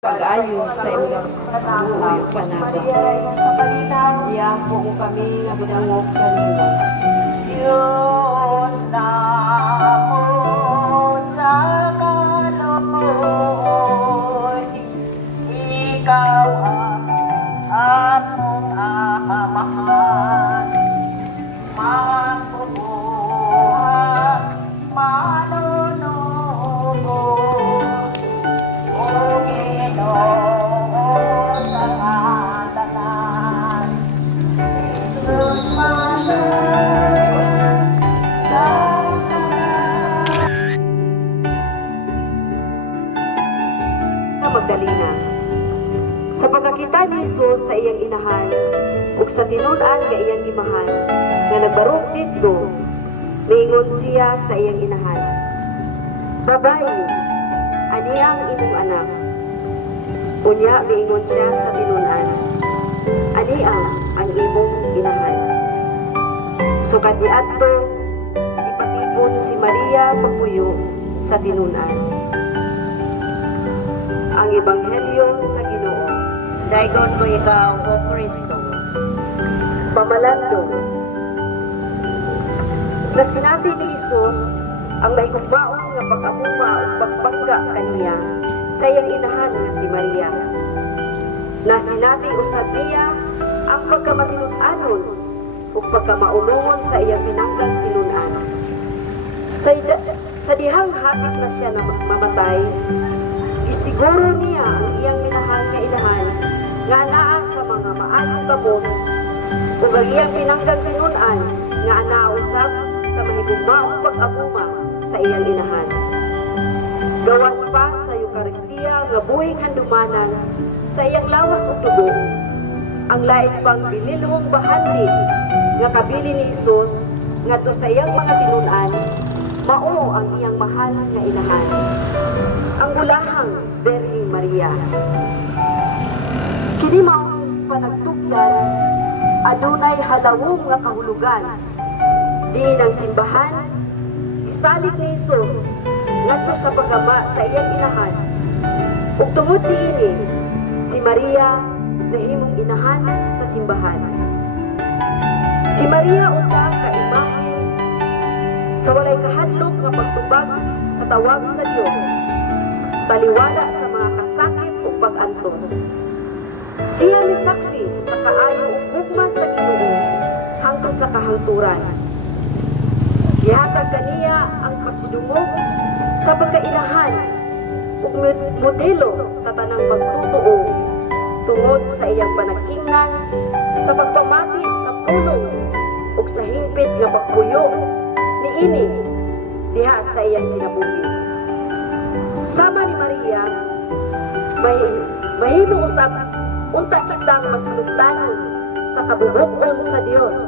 Pag-ayo sa ilang buhay panaga. Iya po mo kami na binangok kanina. Diyos na mo sa kalooy, Ikaw ang among amahan, magbubuhat, manunubos, O Ginoo sa hatanan, Jesus Magdalena. Sa pagkakita ni Jesus sa iyang inahan, ug sa tinun-an nga iyang imahan, nga nagbarog didto, niingon siya sa iyang inahan, Babayi, ani ang imong anak. Unya miingon siya sa tinun-an, ani ang imong inahan. So kaniadto, ipatipon si Maria pagpuyo sa tinun-an. Ang Ebanghelyo sa Ginoo. Daigon ko ikaw, O Kristo. Pamalandong. Na sinabi ni Jesus ang mahigugmaon nga pag-amuma o pagbangga kaniya sa iyang inahan nga si Maria. Na sinabi usab niya ang pagkamatinud-anon o pagkamaumongon sa iyang pinanggang tinun-an. Sa dihang hapit na siya na mamatay, isiguro niya ang iyang minahal nga inahan nga naa sa mga maayong gamot ug ang iyang pinanggang tinun-an nga anaa usab sa mahigugmaong pag-amuma sa iyang inahan. Gawas pa sa Eucharistia nga buhing handumanan sa iyang lawas ug dugo, ang lain pang binilhong bahandi nga kabili ni Jesus ngadto sa iyang mga tinun-an, mao ang iyang mahal nga inahan, ang ulahang Birheng Maria. Kini maong panagtugyan adunay halawong nga kahulugan. Diin ang simbahan gisalig ni Jesus ngadto sa pagama sa iyang inahan. Ug tungod diini si Maria nahimong inahan sa simbahan. Si Maria usa ka imahe sa walay kahadlok nga pagtubag sa tawag sa Dios, taliwala sa mga kasakit o pag-antos. Siya ni saksi sa kaayo ug gugma sa Ginoo hangtod sa kahangturan. Gihatag kaniya ang pasidungog sa pagkainahan ug modelo sa tanang magtutuo tungod sa iyang panagkingnan sa pagpamati sa pulong ug sa hingpit nga pagpuyo niini diha sa iyang kinabuhi. Sama ni Maria, mahimo usab unta kitang masinugtanon sa kabubug-on sa Dios